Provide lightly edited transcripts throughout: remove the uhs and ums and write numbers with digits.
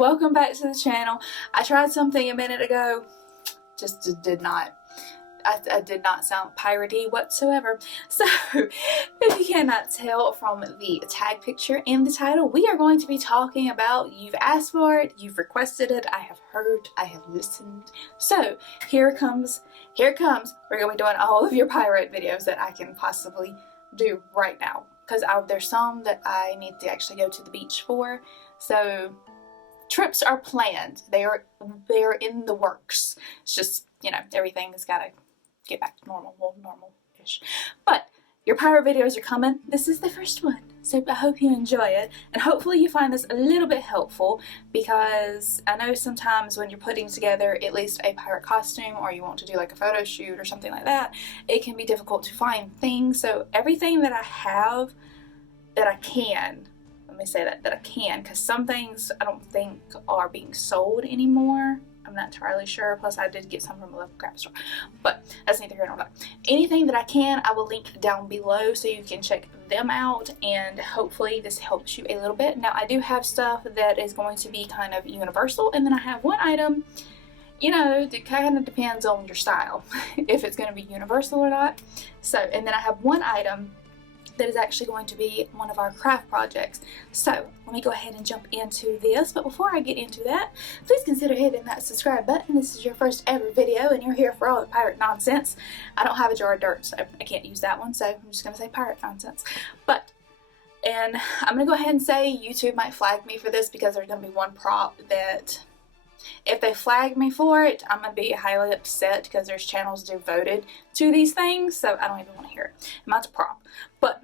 welcome back to the channel. I tried something a minute ago, just did not. I did not sound piratey whatsoever. So, if you cannot tell from the tag picture and the title, we are going to be talking about, you've asked for it, you've requested it, I have heard, I have listened. So, here it comes. We're going to be doing all of your pirate videos that I can possibly do right now. Because there's some that I need to actually go to the beach for. So, trips are planned. They are in the works. It's just, you know, everything has got to get back to normal. Well, normal-ish. But your pirate videos are coming. This is the first one. So I hope you enjoy it. And hopefully you find this a little bit helpful, because I know sometimes when you're putting together at least a pirate costume, or you want to do like a photo shoot or something like that, it can be difficult to find things. So everything that I have that I can, let me say that I can, because some things I don't think are being sold anymore. I'm not entirely sure. Plus, I did get some from a local craft store. But that's neither here nor there. Anything that I can, I will link down below so you can check them out. And hopefully this helps you a little bit. Now, I do have stuff that is going to be kind of universal. And then I have one item, you know, that kind of depends on your style. If it's going to be universal or not. So, and then I have one item that is actually going to be one of our craft projects. So let me go ahead and jump into this. But before I get into that, please consider hitting that subscribe button. This is your first ever video and you're here for all the pirate nonsense. I don't have a jar of dirt, so I can't use that one, so I'm just going to say pirate nonsense. And I'm going to go ahead and say YouTube might flag me for this, because there's going to be one prop that if they flag me for it, I'm going to be highly upset, because there's channels devoted to these things, so I don't even want to hear it. And that's a prop. But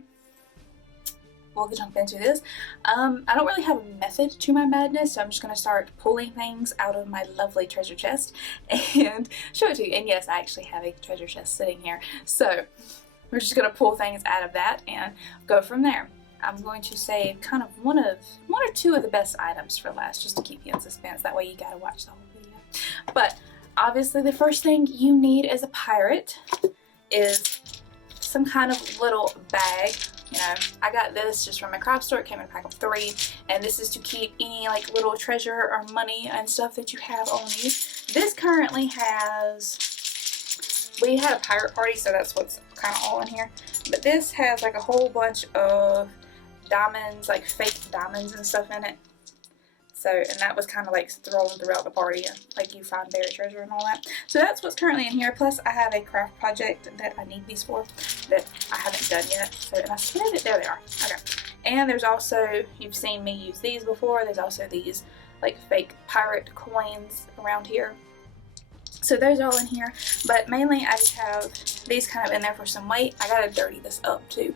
we'll jump into this. I don't really have a method to my madness, so I'm just going to start pulling things out of my lovely treasure chest and show it to you. And yes, I actually have a treasure chest sitting here. So we're just going to pull things out of that and go from there. I'm going to save kind of one or two of the best items for last, just to keep you in suspense. That way you gotta watch the whole video. But obviously the first thing you need as a pirate is some kind of little bag. You know, I got this just from my craft store. It came in a pack of 3, and this is to keep any like little treasure or money and stuff that you have on you. This currently has, we had a pirate party, so that's what's kind of all in here. But this has like a whole bunch of diamonds, like fake diamonds and stuff in it. So, and that was kind of like thrown throughout the party, like you find buried treasure and all that. So that's what's currently in here. Plus I have a craft project that I need these for that I haven't done yet. So, and I swear that there they are. Okay. And there's also, you've seen me use these before. There's also these like fake pirate coins around here. So those are all in here, but mainly I just have these kind of in there for some weight. I gotta dirty this up too,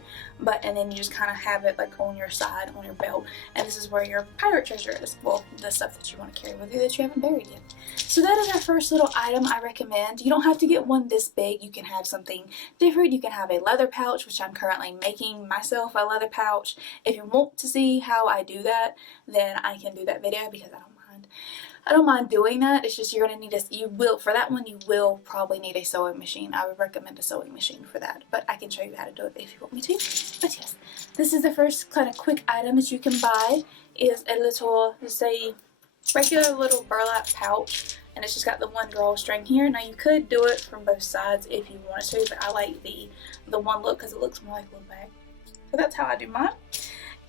and then you just kind of have it like on your side, on your belt, and this is where your pirate treasure is. Well, the stuff that you want to carry with you that you haven't buried yet. So that is our first little item I recommend. You don't have to get one this big. You can have something different. You can have a leather pouch, which I'm currently making myself a leather pouch. If you want to see how I do that, then I can do that video, because I don't mind doing that. It's just you're going to need for that one, you will probably need a sewing machine. I would recommend a sewing machine for that, but I can show you how to do it if you want me to. But yes, this is the first kind of quick item that you can buy, is a little, just a regular little burlap pouch, and it's just got the one drawstring here. Now you could do it from both sides if you wanted to, but I like the one look because it looks more like a little bag. So that's how I do mine.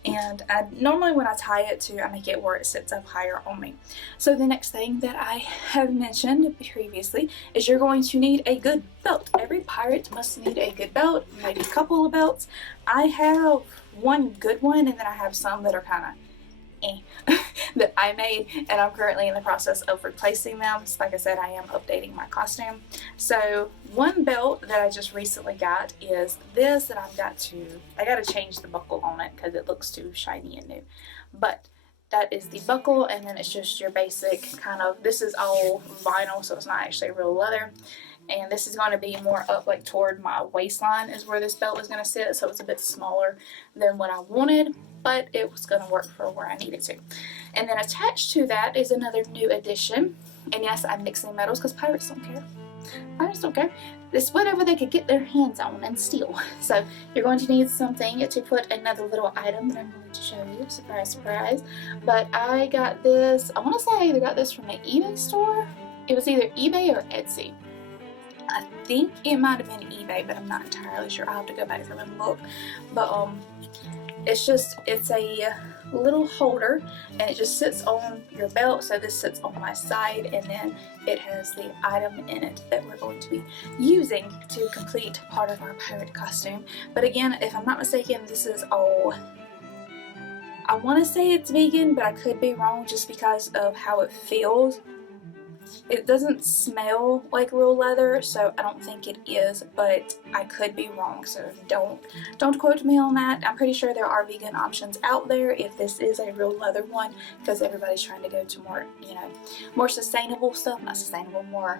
And normally when I tie it to, I make it where it sits up higher on me. So the next thing that I have mentioned previously is you're going to need a good belt. Every pirate must need a good belt, maybe a couple of belts. I have one good one, and then I have some that are kind of that I made, and I'm currently in the process of replacing them. So like I said, I am updating my costume. So one belt that I just recently got is this, and I got to change the buckle on it because it looks too shiny and new. But that is the buckle, and then it's just your basic kind of, this is all vinyl, so it's not actually real leather. And this is going to be more up like toward my waistline is where this belt is going to sit, so it's a bit smaller than what I wanted, but it was going to work for where I needed to. And then attached to that is another new addition, and yes, I'm mixing metals because pirates don't care. I just don't care. It's whatever they could get their hands on and steal. So you're going to need something to put another little item that I'm going to show you. Surprise, surprise. But I got this, I want to say I either got this from an eBay store. It was either eBay or Etsy. I think it might have been eBay, but I'm not entirely sure. I'll have to go back through and look. But it's a little holder, and it just sits on your belt. So this sits on my side, and then it has the item in it that we're going to be using to complete part of our pirate costume. But again, if I'm not mistaken, this is all, I want to say it's vegan, but I could be wrong just because of how it feels. It doesn't smell like real leather, so I don't think it is, but I could be wrong, so don't quote me on that. I'm pretty sure there are vegan options out there if this is a real leather one, because everybody's trying to go to more, you know, more sustainable stuff, not sustainable, more,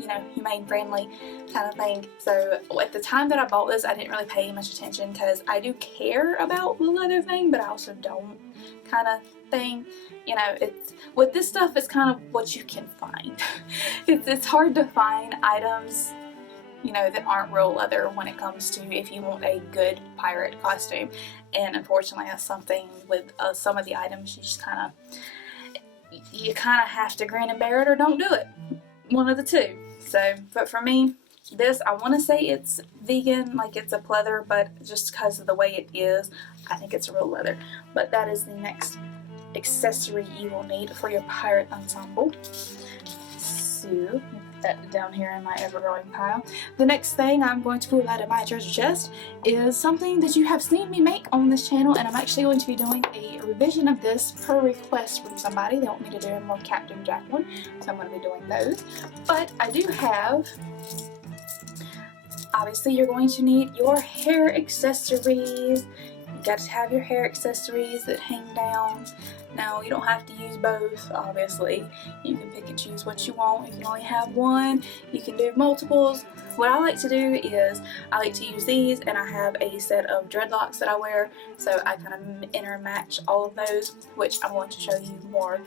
you know, humane friendly kind of thing. So at the time that I bought this, I didn't really pay much attention because I do care about the leather thing, but I also don't kind of thing. You know, it's with this stuff, it's kind of what you can find. It's hard to find items, you know, that aren't real leather when it comes to if you want a good pirate costume. And unfortunately, that's something with some of the items you kind of have to grin and bear it or don't do it. One of the two. So, but for me, this, I want to say it's vegan, like it's a pleather, but just because of the way it is, I think it's a real leather. But that is the next accessory you will need for your pirate ensemble. So, put that down here in my ever-growing pile. The next thing I'm going to pull out of my treasure chest is something that you have seen me make on this channel, and I'm actually going to be doing a revision of this per request from somebody. They want me to do a more Captain Jack one, so I'm going to be doing those. But I do have, obviously you're going to need your hair accessories. You got to have your hair accessories that hang down. Now, you don't have to use both, obviously. You can pick and choose what you want. You can only have one. You can do multiples. What I like to do is, I like to use these, and I have a set of dreadlocks that I wear, so I kind of intermatch all of those, which I'm going to show you more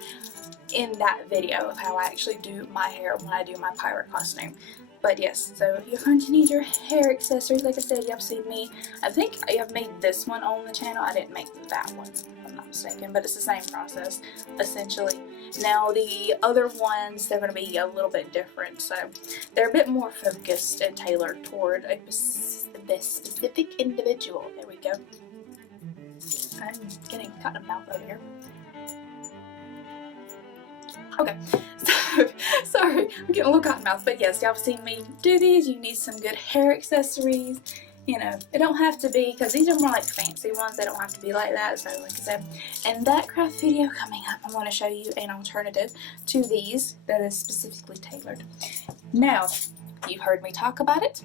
in that video of how I actually do my hair when I do my pirate costume. But yes, so you're going to need your hair accessories. Like I said, you have seen me, I think I have made this one on the channel. I didn't make that one, if I'm not mistaken, but it's the same process, essentially. Now, the other ones, they're going to be a little bit different, so they're a bit more focused and tailored toward a specific individual. There we go. I'm getting cotton mouth over here. Okay, so, sorry, I'm getting a little cotton mouth, but yes, y'all have seen me do these. You need some good hair accessories. You know, it don't have to be, because these are more like fancy ones. They don't have to be like that, so like I said, in that craft video coming up, I'm going to show you an alternative to these that is specifically tailored. Now, you've heard me talk about it.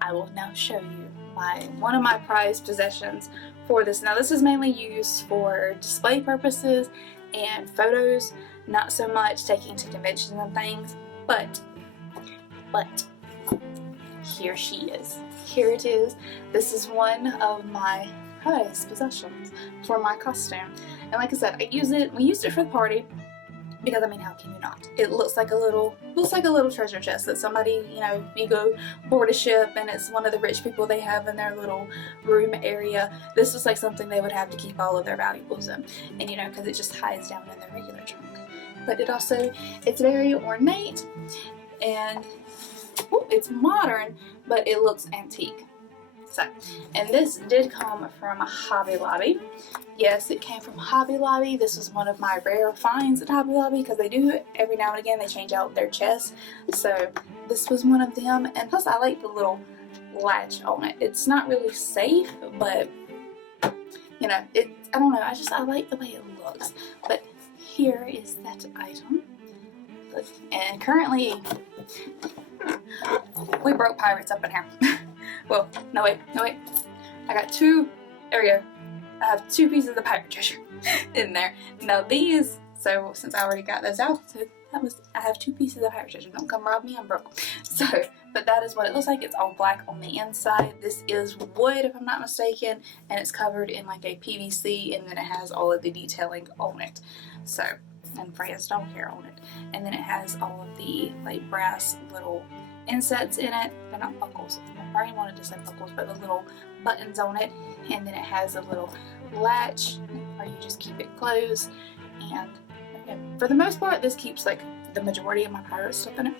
I will now show you one of my prized possessions for this. Now, this is mainly used for display purposes and photos, not so much taking to conventions and things, but here she is. Here it is. This is one of my prized possessions for my costume. And like I said, we used it for the party, because I mean, how can you not? It looks like a little treasure chest that somebody, you know, you go board a ship and it's one of the rich people, they have in their little room area. This is like something they would have to keep all of their valuables in, and you know, because it just hides down in their regular trunk. But it's very ornate, and it's modern, but it looks antique. So, and this did come from Hobby Lobby. Yes, it came from Hobby Lobby. This was one of my rare finds at Hobby Lobby, because they do every now and again, they change out their chests. So this was one of them, and plus I like the little latch on it. It's not really safe, but you know, I don't know, I like the way it looks. But here is that item. Look, and currently we broke pirates up in here. Well, no wait. I got two, there we go. I have 2 pieces of pirate treasure in there. Now these, so since I already got those out, so I have 2 pieces of pirate treasure. Don't come rob me, I'm broke. So, but that is what it looks like. It's all black on the inside. This is wood, if I'm not mistaken, and it's covered in like a PVC, and then it has all of the detailing on it. So, and Freya's dog hair on it. And then it has all of the like brass little insets in it. They're not buckles. My brain wanted to say buckles, but the little buttons on it. And then it has a little latch where you just keep it closed. And for the most part, this keeps like the majority of my pirate stuff in it.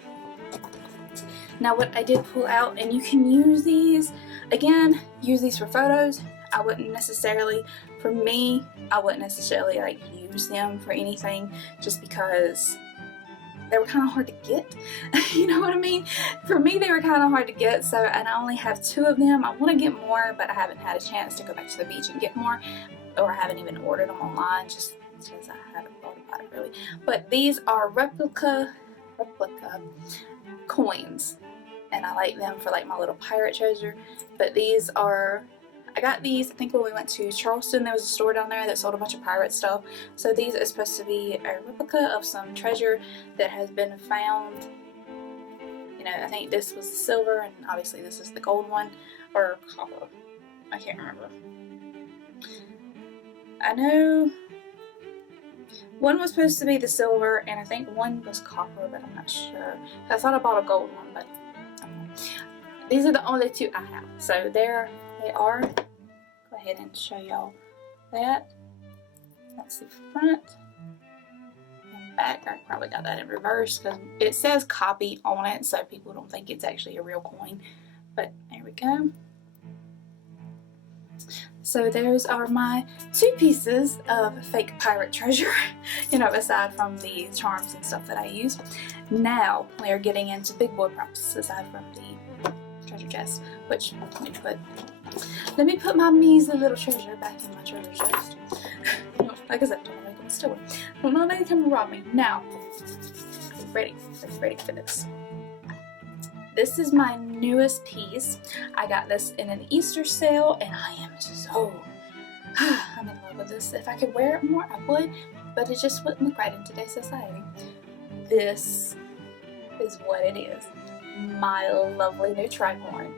Now what I did pull out, and you can use these, again, use these for photos. I wouldn't necessarily, for me, I wouldn't necessarily like use them for anything just because they were kind of hard to get. You know what I mean? For me, they were kind of hard to get, so, and I only have 2 of them. I want to get more, but I haven't had a chance to go back to the beach and get more, or I haven't even ordered them online just because I haven't thought about it really. But these are replica coins, and I like them for like my little pirate treasure. But these are, I got these, I think when we went to Charleston, there was a store down there that sold a bunch of pirate stuff. So these are supposed to be a replica of some treasure that has been found. You know, I think this was the silver, and obviously this is the gold one, or copper. I can't remember. I know one was supposed to be the silver, and I think one was copper, but I'm not sure. I thought I bought a gold one, but these are the only 2 I have. So there they are. Go ahead and show y'all that. That's the front and back. I probably got that in reverse because it says copy on it, so people don't think it's actually a real coin. But there we go. So those are my 2 pieces of fake pirate treasure, you know, aside from the charms and stuff that I use. Now we are getting into big boy props aside from the treasure chest, which let me put my measly little treasure back in my treasure chest. Like I said, don't make them steal it. Don't let anybody come and rob me. Now, ready for this. This is my newest piece. I got this in an Easter sale, and I am so, I'm in love with this. If I could wear it more, I would, but it just wouldn't look right in today's society. This is what it is. My lovely new Tricorn.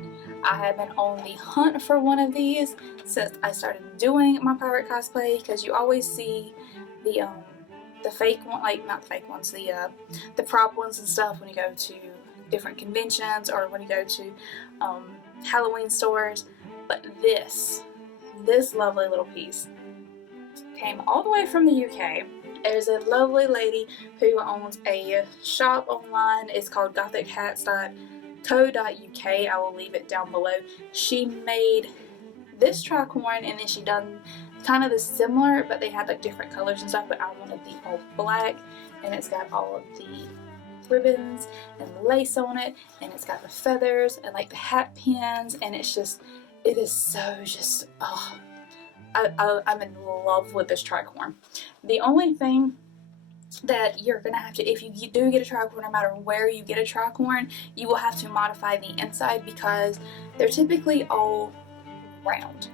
I have been on the hunt for one of these since I started doing my pirate cosplay, because you always see the fake one, like not the fake ones, the prop ones and stuff when you go to different conventions or when you go to Halloween stores. But this lovely little piece came all the way from the UK. There's a lovely lady who owns a shop online. It's called gothichats.co.uk. I will leave it down below. She made this Tricorn, and then she done kind of the similar, but they had like different colors and stuff, but I wanted the all black, and it's got all of the ribbons and lace on it, and it's got the feathers and like the hat pins, and it's just, it is so just, oh, I'm in love with this Tricorn. The only thing that you're gonna have to, if you do get a Tricorn, no matter where you get a Tricorn, you will have to modify the inside because they're typically all round,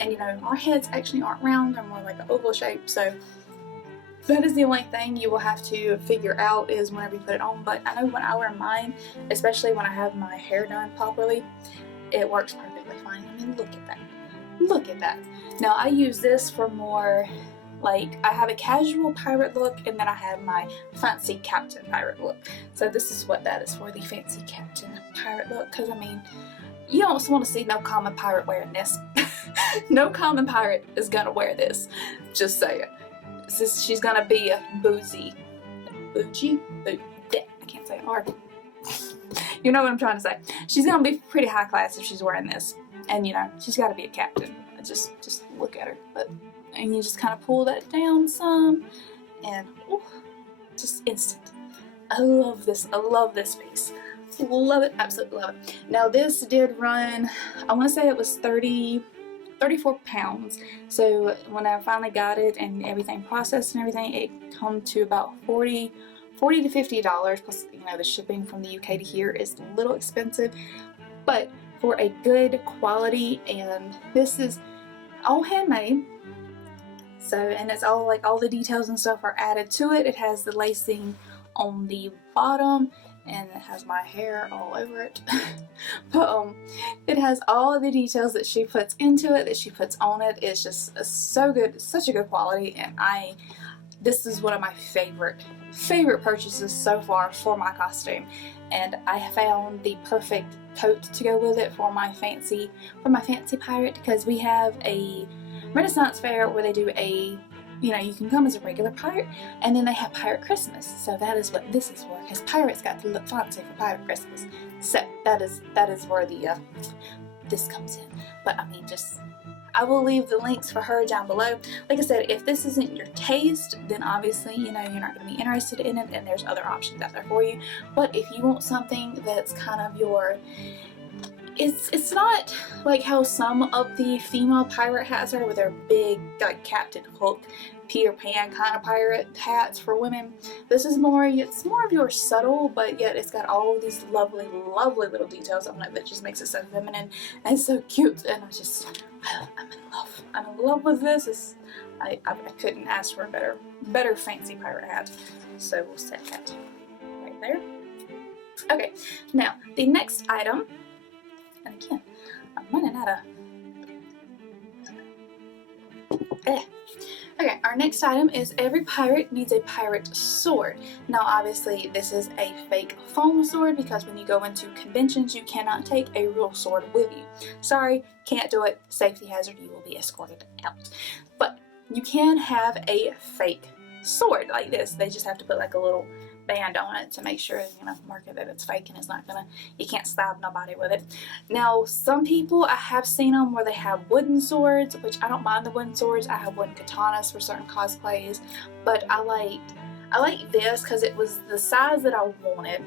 and you know, our heads actually aren't round, they're more like an oval shape, so that is the only thing you will have to figure out is whenever you put it on. But I know when I wear mine, especially when I have my hair done properly, it works perfectly fine. I mean, look at that. Look at that. Now I use this for more, like, I have a casual pirate look, and then I have my fancy captain pirate look. So this is what that is for, the fancy captain pirate look, because I mean, you don't want to see no common pirate wearing this. No common pirate is gonna wear this. Just saying. She's gonna be a bougie. I can't say it hard. You know what I'm trying to say. She's gonna be pretty high class if she's wearing this, and you know, she's got to be a captain. Just look at her. But and you just kind of pull that down some, and ooh, just instant. I love this. I love this piece. Love it. Absolutely love it. Now this did run, I want to say it was 34 pounds. So when I finally got it and everything processed and everything, it come to about $40 to $50, plus you know the shipping from the UK to here is a little expensive, but for a good quality, and this is all handmade. So, and it's all like all the details and stuff are added to it. It has the lacing on the bottom, and it has my hair all over it. But it has all of the details that she puts into it, that she puts on it. It's just so good, such a good quality, and I this is one of my favorite purchases so far for my costume, and I found the perfect coat to go with it for my fancy pirate, because we have a Renaissance fair where they do a, you can come as a regular pirate, and then they have Pirate Christmas. So that is what this is for, because pirates got to look fancy for Pirate Christmas. So that is where the this comes in. But I mean, I will leave the links for her down below. Like I said, if this isn't your taste, then obviously, you're not going to be interested in it, and there's other options out there for you. But if you want something that's kind of your, it's not like how some of the female pirate hats are, with their big, like Captain Hook, Peter Pan kind of pirate hats for women. This is it's more of your subtle, but yet it's got all of these lovely, lovely little details on it that just makes it so feminine and so cute. And I'm in love. I'm in love with this. I couldn't ask for a better fancy pirate hat. So we'll set that right there. Okay, now the next item, and again, I'm running out of. Okay, our next item is every pirate needs a pirate sword. Now obviously this is a fake foam sword, because when you go into conventions you cannot take a real sword with you. Sorry, can't do it. Safety hazard, you will be escorted out. But you can have a fake sword like this. They just have to put like a little band on it to make sure, mark it that it's fake and it's not you can't stab nobody with it. Now some people, I have seen them where they have wooden swords, which I don't mind the wooden swords. I have wooden katanas for certain cosplays, but I like this because it was the size that I wanted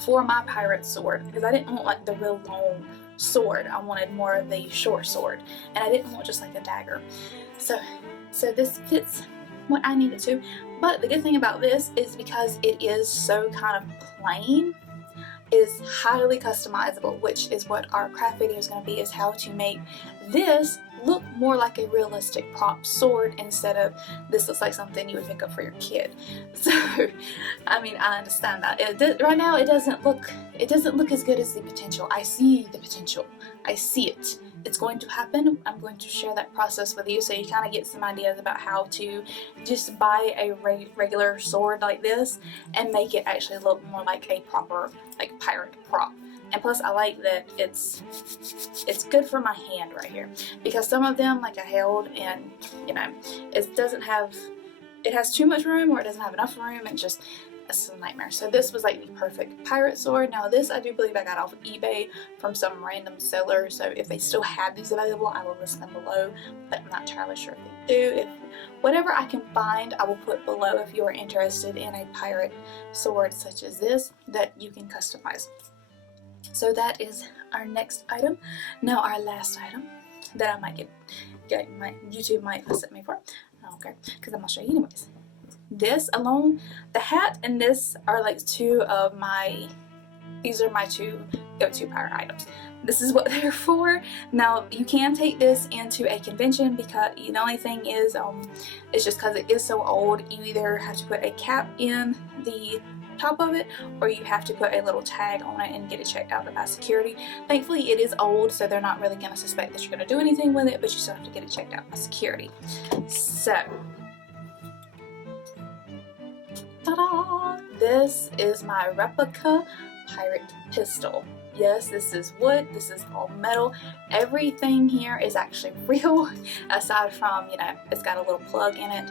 for my pirate sword, because I didn't want like the real long sword. I wanted more of the short sword, and I didn't want just like a dagger. So this fits what I needed to. But the good thing about this is, because it is so kind of plain, it is highly customizable, which is what our craft video is going to be, is how to make this look more like a realistic prop sword, instead of this looks like something you would pick up for your kid. So I mean, I understand that right now it doesn't look as good as the potential. I see the potential. I see it. It's going to happen. I'm going to share that process with you, so you kind of get some ideas about how to just buy a regular sword like this and make it actually look more like a proper like pirate prop. And plus I like that it's good for my hand right here, because some of them, like I held, and it has too much room, or it doesn't have enough room, and it's a nightmare. So this was like the perfect pirate sword. Now this, I do believe I got off of eBay from some random seller, so if they still have these available, I will list them below, but I'm not entirely sure if they do. If whatever I can find, I will put below if you are interested in a pirate sword such as this that you can customize. So that is our next item. Now our last item that I might YouTube might fuss at me for. I don't care, because I'm gonna show you anyways. This alone, the hat and this are like these are my two go-to pirate items. This is what they're for. Now you can take this into a convention, because the only thing is it's just because it is so old, you either have to put a cap in the top of it, or you have to put a little tag on it and get it checked out by security. Thankfully it is old, so they're not really going to suspect that you're going to do anything with it, but you still have to get it checked out by security. So ta-da! This is my replica pirate pistol. Yes, this is wood, this is all metal. Everything here is actually real, aside from, it's got a little plug in it.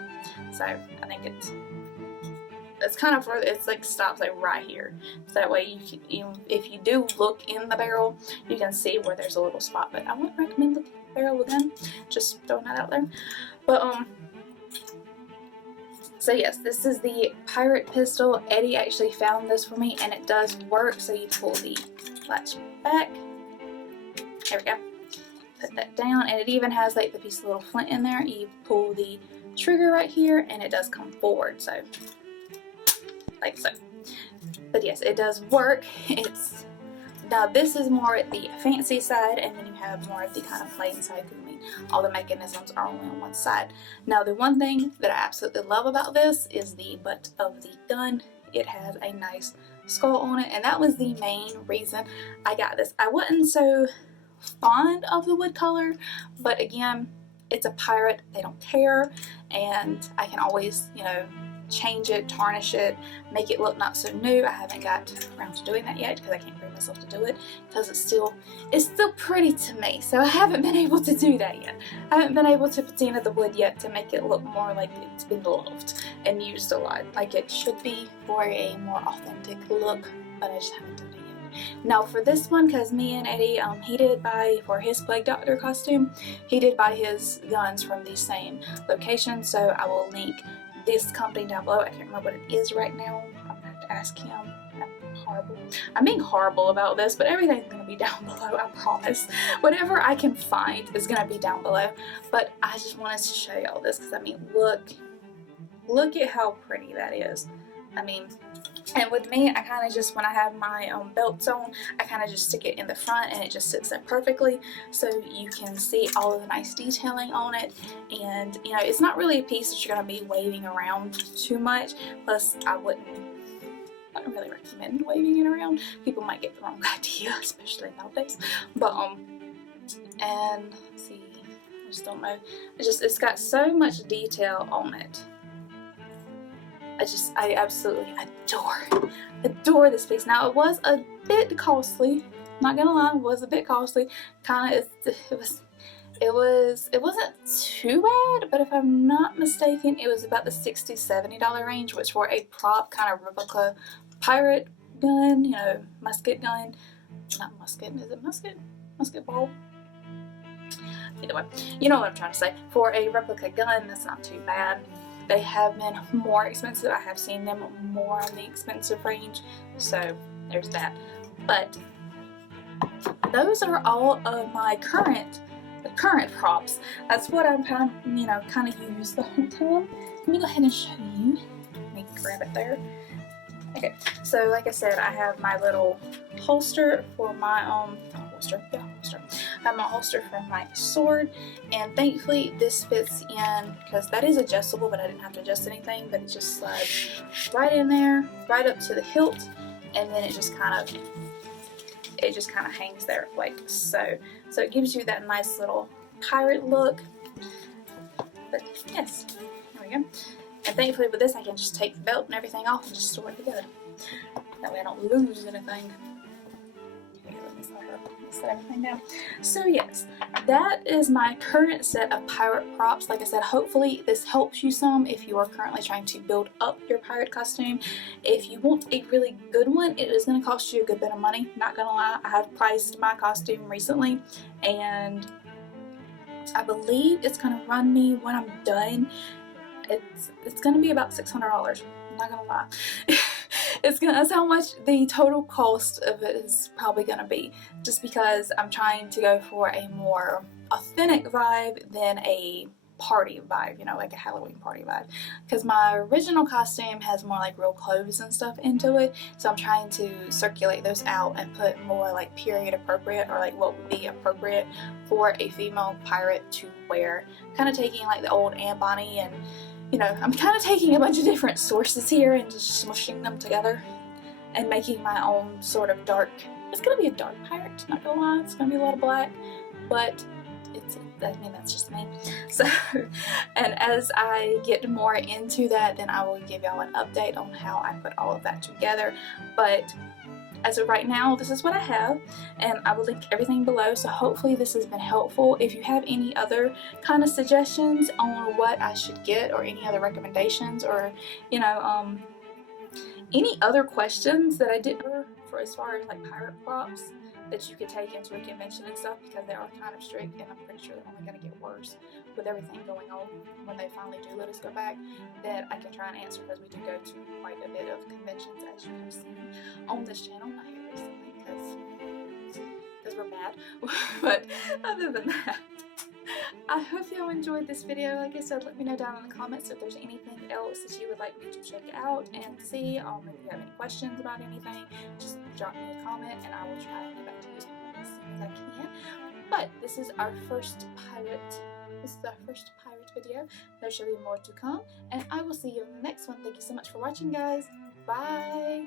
So I think it's kind of it's like stops like right here. So that way if you do look in the barrel, you can see where there's a little spot. But I wouldn't recommend looking at the barrel with them. Just throwing that out there. But so yes, this is the pirate pistol. Eddie actually found this for me, and it does work. So you pull the latch back. There we go. Put that down, and it even has like the piece of little flint in there. You pull the trigger right here, and it does come forward. So like so. But yes, it does work. Now this is more at the fancy side, and then you have more of the kind of plain side. I mean, all the mechanisms are only on one side. Now the one thing that I absolutely love about this is the butt of the gun. It has a nice skull on it, and that was the main reason I got this. I wasn't so fond of the wood color, but again, it's a pirate, they don't care, and I can always, you know, change it, tarnish it, make it look not so new. I haven't got around to doing that yet because I can't bring myself to do it because it's still pretty to me, so I haven't been able to do that yet. I haven't been able to patina the wood yet to make it look more like it's been loved and used a lot, like it should be for a more authentic look, but I just haven't done it yet. Now for this one, because me and Eddie, he did buy, for his Plague Doctor costume, he did buy his guns from the same location, so I will link this company down below. I can't remember what it is right now. I'm gonna have to ask him. I'm horrible. I'm being horrible about this, but everything's gonna be down below, I promise. Whatever I can find is gonna be down below. But I just wanted to show y'all this because I mean, look at how pretty that is. I mean, and with me, I kind of just, when I have my belts on, I kind of just stick it in the front and it just sits there perfectly, so you can see all of the nice detailing on it. And you know, it's not really a piece that you're going to be waving around too much, plus I wouldn't really recommend waving it around. People might get the wrong idea, especially nowadays. But and let's see, I just don't know, it's got so much detail on it. I absolutely adore this piece. Now it was a bit costly, not gonna lie, it was a bit costly. It wasn't too bad, but if I'm not mistaken, it was about the $60–$70 range, which for a prop kind of replica pirate gun, you know, musket gun, not musket, is it musket? Musket ball? Either way, you know what I'm trying to say. For a replica gun, that's not too bad. They have been more expensive. I have seen them more on the expensive range, so there's that. But those are all of my current props. That's what I'm kind of used the whole time. Let me go ahead and show you. Let me grab it there. Okay, so like I said, I have my little holster for my holster. I have my holster for my sword, and thankfully this fits in because that is adjustable, but I didn't have to adjust anything, but it just slides right in there, right up to the hilt, and then it just kind of hangs there like so. So it gives you that nice little pirate look. But yes, there we go. And thankfully with this I can just take the belt and everything off and just store it together. That way I don't lose anything. Let me set everything down. So yes, that is my current set of pirate props. Like I said, hopefully this helps you some if you are currently trying to build up your pirate costume. If you want a really good one, it is going to cost you a good bit of money. Not gonna lie, I have priced my costume recently, and I believe it's going to run me, when I'm done, it's gonna be about $600. I'm not gonna lie. That's how much the total cost of it is probably gonna be, just because I'm trying to go for a more authentic vibe than a party vibe, you know, like a Halloween party vibe, because my original costume has more like real clothes and stuff into it, so I'm trying to circulate those out and put more like period appropriate, or like what would be appropriate for a female pirate to wear, kind of taking like the old Anne Bonny, and you know, I'm kind of taking a bunch of different sources here and just smushing them together and making my own sort of dark, it's gonna be a dark pirate, not gonna lie, it's gonna be a lot of black, but I mean, that's just me. So, and as I get more into that, then I will give y'all an update on how I put all of that together. But as of right now, this is what I have, and I will link everything below, so hopefully this has been helpful. If you have any other kind of suggestions on what I should get, or any other recommendations, or, you know, any other questions that I did for as far as like pirate props that you could take into a convention and stuff, because they are kind of strict, and I'm pretty sure they're only going to get worse with everything going on when they finally do let us go back, that I can try and answer, because we do go to quite a bit of conventions, as you have seen on this channel, not here recently because we're bad. But other than that, I hope y'all enjoyed this video. Like I said, let me know down in the comments if there's anything else that you would like me to check out and see. If you have any questions about anything, just drop me a comment and I will try and get back to you as soon as I can. But this is our first pirate video. There should be more to come, and I will see you in the next one. Thank you so much for watching, guys. Bye!